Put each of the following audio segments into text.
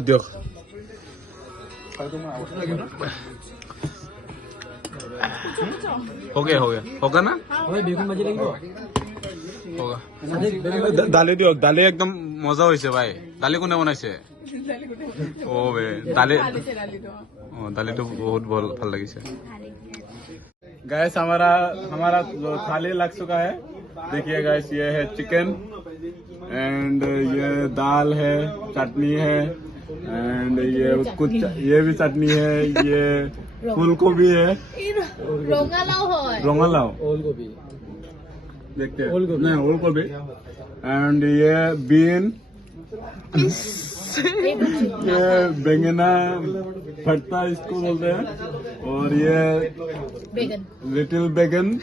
দিয়ক हो गया ना দালি দিয়ক দালি একদম মজা হৈছে ভাই দালি কোনে বনাইছে ও বে দালি দালিটো बहुत ভাল লাগিছে गाइस हमारा जो थाली लग चुका है देखिए गाइस ये है चिकन एंड ये दाल है चटनी है एंड ये कुछ ये भी चटनी है ये फूल गोभी है रोंगालाव देखते हैं नहीं ओल गोभी एंड ये बीन ये बैंगना भरता इसको बोलते हैं और ये लिटिल बैगन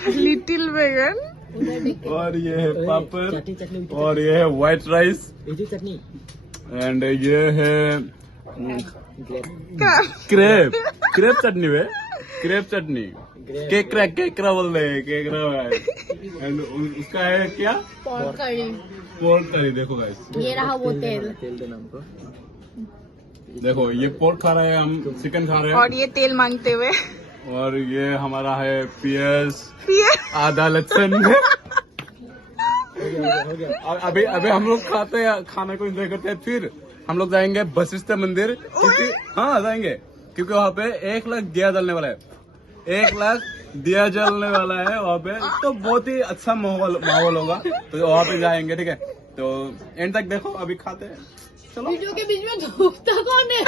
और ये है पापड़ और ये है व्हाइट राइस एंड ये है क्रेप चटनी वे क्रेप चटनी केकरा बोलते हैं केकरा एंड उसका है क्या पोर्क करी देखो गाइस ये रहा वो तेल देखो ये पोर्क खा रहे हैं हम चिकन खा रहे हैं और ये तेल मांगते हुए और ये हमारा है पियर्स आधा लहसुन अभी हम लोग खाते हैं खाने को एंजॉय करते हैं फिर हम लोग जाएंगे वशिष्ठ मंदिर क्योंकि हाँ जाएंगे क्योंकि वहाँ पे 1 लाख दिया जलने वाला है 1 लाख दिया जलने वाला है वहाँ पे तो बहुत ही अच्छा माहौल होगा तो वहाँ पे जाएंगे ठीक है तो एंड तक देखो अभी खाते हैं चलो वीडियो के बीच में धूपता कौन है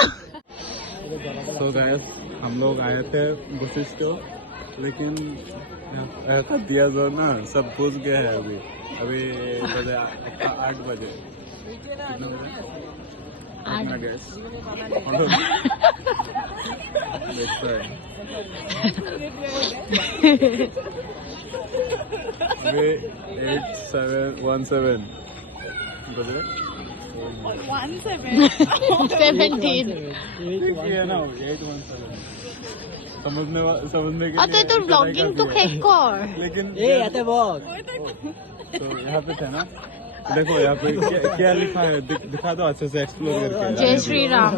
तो गाइस हम लोग आए थे वशिष्ठ को लेकिन ऐसा दिया जो ना सब बुझ गया है अभी बजे 8 बजे कितना बजे 8 गैस अभी 8:17 बजे 17 समझने के लिए तो ब्लॉगिंग तो कर लेकिन तो यहाँ पे थे ना देखो यहाँ पे क्या लिखा है दिखा दो अच्छे से एक्सप्लोर करके जय श्री राम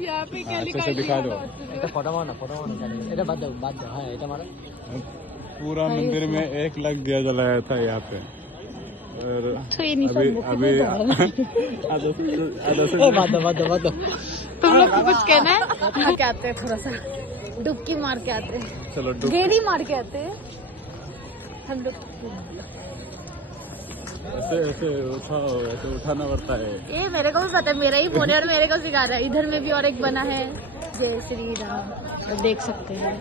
यहाँ पे क्या अच्छे से दिखा दो पूरा मंदिर में 1 लाख दिया जलाया था यहाँ पे और अभी तुम लोग को कुछ कहना है क्या आते हैं थोड़ा सा डुबकी मार के आते हैं चलो गेड़ी मार के आते हैं हम लोग ऐसे उठाना पड़ता है ये मेरे को भी पता है मेरा ही फोन है और मेरे को सिखा रहा है इधर में भी और एक बना है जय श्री राम देख सकते हैं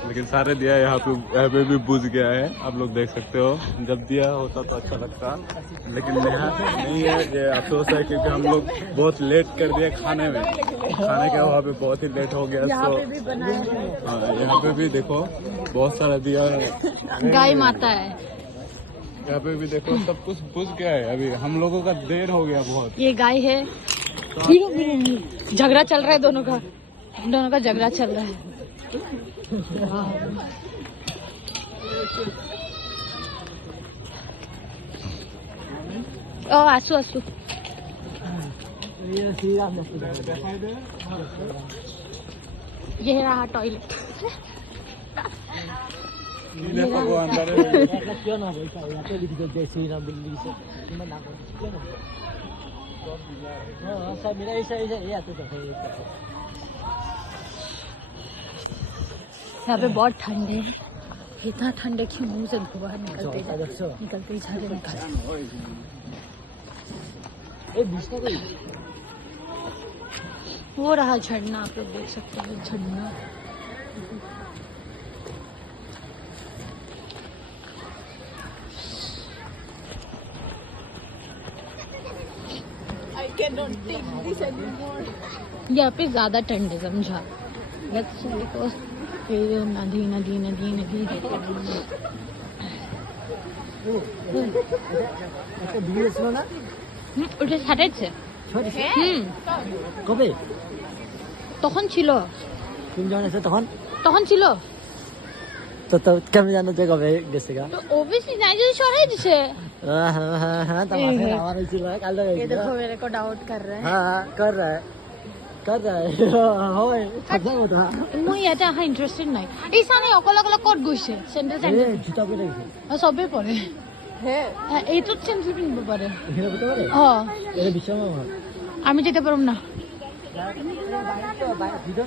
लेकिन सारे दिया यहाँ पे भी बुझ गया है आप लोग देख सकते हो जब दिया होता तो अच्छा लगता लेकिन यहाँ नहीं है ये अफसोस है क्योंकि हम लोग बहुत लेट कर दिया खाने के वहाँ पे बहुत ही लेट हो गया यहाँ तो पे भी बना है हाँ यहाँ पे भी देखो बहुत सारा दिया है गाय माता है यहाँ पे भी देखो सब कुछ बुझ गया है अभी हम लोगों का देर हो गया बहुत ये गाय है झगड़ा चल रहा है दोनों का झगड़ा चल रहा है ओ आसू ये रहा टॉयलेट देखो अंदर यहाँ पे बहुत ठंड है इतना ठंड है कि मुंह से धुआं निकलते ही जा रहे वो रहा झरना आप लोग देख सकते हैं झरना यहाँ पे ज्यादा ठंड है समझा नदी ওটা ছাড়েছে কবে তখন ছিল তুমি যখন এসে তখন তখন ছিল তো কেমন জানো যে কবে গেছে গা तो ओबियसली नहीं जो शोर दिसे হ্যাঁ তো মাঝে আমার হয়েছিল কাল ये হয়েছিল देखो मेरे को डाउट कर रहे हैं হ্যাঁ कर रहा है হয় থাকবে ওটা মই ইয়াতে আহা ইন্টারেস্টেড নাই এই সানে অকল অকল কত গৈছে চেন্ডেল এ চেন্ডেল জুতা পরে গেছে সবে পরে হ্যাঁ এইটোত চেন্ডেল পিন্ধিব পাৰে এখানে বলতে পারে অ এটা বিশ্ব আমি যেতে পারব না ভিডিও